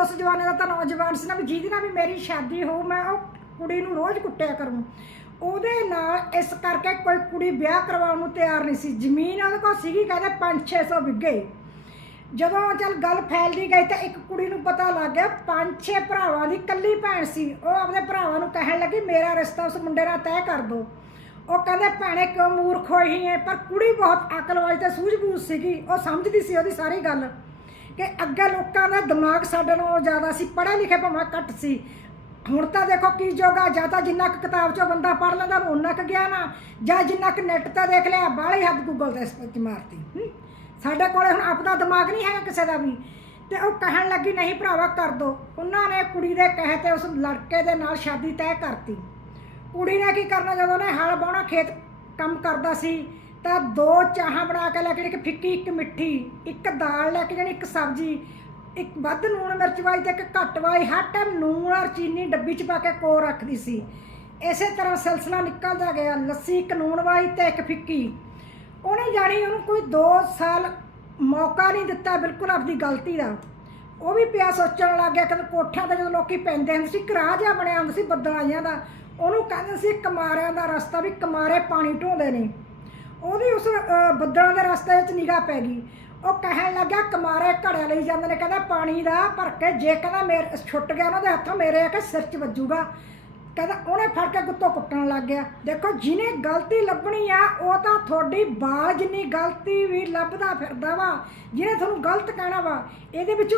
ਉਸ ਜਵਾਨੇ ਦਾ ਤਾਂ ਨੌਜਵਾਨ ਸੀ ਨਾ ਵੀ ਜਿਹਦੇ ਨਾਲ ਵੀ ਮੇਰੀ ਸ਼ਾਦੀ ਹੋਊ ਮੈਂ ਉਹ ਕੁੜੀ ਨੂੰ ਰੋਜ਼ ਕੁੱਟਿਆ ਕਰੂੰ। ਉਹਦੇ ਨਾਲ ਇਸ ਕਰਕੇ ਕੋਈ ਕੁੜੀ ਵਿਆਹ ਕਰਵਾਉਣ ਨੂੰ ਤਿਆਰ ਨਹੀਂ ਸੀ। ਜ਼ਮੀਨ ਉਹਦੇ ਕੋਲ ਸੀਗੀ, ਕਹਿੰਦੇ 5-600 ਵਿੱਗੇ। ਜਦੋਂ ਚੱਲ ਗੱਲ ਫੈਲਦੀ ਗਈ ਤਾਂ ਇੱਕ ਕੁੜੀ ਨੂੰ ਪਤਾ ਲੱਗ ਗਿਆ, ਪੰਜ ਛੇ ਭਰਾਵਾਂ ਦੀ ਕੱਲੀ ਭੈਣ ਸੀ। ਉਹ ਆਪਣੇ ਭਰਾਵਾਂ ਨੂੰ ਕਹਿਣ ਲੱਗੀ, ਮੇਰਾ ਰਿਸ਼ਤਾ ਉਸ ਮੁੰਡੇ ਨਾਲ ਤੈਅ ਕਰ ਦੋ। ਉਹ ਕਹਿੰਦੇ, ਭੈਣੇ, ਕਿਉਂ ਮੂਰਖ ਹੋਈ ਹੈ ਪਰ ਕੁੜੀ ਬਹੁਤ ਅਕਲਵਾਈ ਤੇ ਸੂਝ-ਬੂਝ ਸੀਗੀ। ਉਹ ਸਮਝਦੀ ਸੀ ਉਹਦੀ ਸਾਰੀ ਗੱਲ। ਕਿ ਅੱਗੇ ਲੋਕਾਂ ਦਾ ਦਿਮਾਗ ਸਾਡੇ ਨਾਲੋਂ ਜ਼ਿਆਦਾ ਸੀ, ਪੜ੍ਹੇ ਲਿਖੇ ਭਾਵੇਂ ਘੱਟ ਸੀ। ਹੁਣ ਤਾਂ ਦੇਖੋ ਕੀ ਜੋਗਾ ਜਾਂ ਤਾਂ ਜਿੰਨਾ ਕੁ ਕਿਤਾਬ ਚੋਂ ਬੰਦਾ ਪੜ੍ਹ ਲੈਂਦਾ, ਉਹਨਾਂ ਕੁ ਗਿਆ ਨਾ ਜਾਂ ਜਿੰਨਾ ਕੁ ਨੈਟ ਤੇ ਦੇਖ ਲਿਆ, ਬਾਹਲੀ ਹੱਦ ਗੂਗਲ ਤੇ ਸਰਚ ਮਾਰਤੀ। ਸਾਡੇ ਕੋਲੇ ਹੁਣ ਆਪਣਾ ਦਿਮਾਗ ਨਹੀਂ ਹੈਗਾ ਕਿਸੇ ਦਾ ਵੀ। ਤੇ ਉਹ ਕਹਿਣ ਲੱਗੀ, ਨਹੀਂ ਭਰਾਵਾ, ਕਰ ਦੋ। ਉਹਨਾਂ ਨੇ ਕੁੜੀ ਦੇ ਕਹੇ ਤੇ ਉਸ ਲੜਕੇ ਦੇ ਨਾਲ ਸ਼ਾਦੀ ਤੈਅ ਕਰਤੀ। ਕੁੜੀ ਨੇ ਕੀ ਕਰਨਾ, ਜਦੋਂ ਉਹਨੇ ਹਲ ਬਾਉਣਾ ਖੇਤ ਕੰਮ ਕਰਦਾ ਸੀ ਤਾਂ ਦੋ ਚਾਹਾਂ ਬਣਾ ਕੇ ਲੈ ਕੇ ਜਾਣੀ ਇੱਕ ਫਿੱਕੀ, ਇੱਕ ਮਿੱਠੀ, ਇੱਕ ਦਾਲ ਲੈ ਕੇ ਜਾਣੀ, ਇੱਕ ਸਬਜ਼ੀ, ਇੱਕ ਵੱਧ ਲੂਣ ਮਿਰਚ ਵਾਈ ਤੇ ਇੱਕ ਘੱਟ ਵਾਈ ਹਰ ਟਾਈਮ ਲੂਣ ਔਰ ਚੀਨੀ ਡੱਬੀ 'ਚ ਪਾ ਕੇ ਕੋ ਰੱਖਦੀ ਸੀ। ਇਸੇ ਤਰ੍ਹਾਂ ਸਿਲਸਿਲਾ ਨਿਕਲਦਾ ਗਿਆ। ਲੱਸੀ ਇੱਕ ਲੂਣ ਵਾਈ ਤੇ ਇੱਕ ਫਿੱਕੀ। ਉਹਨੇ ਜਾਣੀ ਉਹਨੂੰ ਕੋਈ 2 ਸਾਲ ਮੌਕਾ ਨਹੀਂ ਦਿੱਤਾ ਬਿਲਕੁਲ ਆਪਦੀ ਗਲਤੀ ਦਾ। ਉਹ ਵੀ ਪਿਆ ਸੋਚਣ ਲੱਗ ਗਿਆ ਕਿ ਕੋਠਿਆਂ ਤੇ ਜਦੋਂ ਲੋਕੀ ਪੈਂਦੇ ਹੁੰਦੇ ਸੀ ਘਰਾਂ ਜਿਹਾ ਬਣਿਆ ਹੁੰਦਾ ਸੀ ਬੱਦਲਾਈਆਂ ਦਾ। ਉਹਨੂੰ ਕਹਿੰਦੇ ਸੀ ਕਮਾਰਿਆਂ ਦਾ ਰਸਤਾ ਵੀ ਕਮਾਰੇ ਪਾਣੀ ਢੋਂਦੇ ਨੇ। ਉਹਦੀ ਉਸ ਅਹ, ਬੱਦਲਾਂ ਦੇ ਰਸਤੇ ਵਿੱਚ ਨਿਗਾਹ ਪੈ ਗਈ। ਉਹ ਕਹਿਣ ਲੱਗਾ ਕਮਾਰੇ ਘੜਿਆ ਲਈ ਜਾਂਦੇ ਨੇ। ਕਹਿੰਦਾ ਪਾਣੀ ਦਾ ਭਰ ਕੇ ਜੇ ਕਹਿੰਦਾ ਮੇਰੇ ਛੁੱਟ ਗਿਆ ਉਹਨਾਂ ਦੇ ਹੱਥੋਂ ਮੇਰੇ ਆ ਕੇ ਸਿਰ 'ਚ ਵੱਜੂਗਾ। ਕਹਿੰਦਾ ਉਹਨੇ ਫੜ ਕੇ ਗੁੱਤੋਂ ਕੁੱਟਣ ਲੱਗ ਗਿਆ। ਦੇਖੋ ਜਿਹਨੇ ਗਲਤੀ ਲੱਭਣੀ ਆ ਉਹ ਤਾਂ ਤੁਹਾਡੀ ਬਾਲ ਜਿੰਨੀ ਗਲਤੀ ਵੀ ਲੱਭਦਾ ਫਿਰਦਾ ਵਾ ਜਿਹਨੇ ਤੁਹਾਨੂੰ ਗਲਤ ਕਹਿਣਾ ਵਾ ਇਹਦੇ ਵਿੱਚ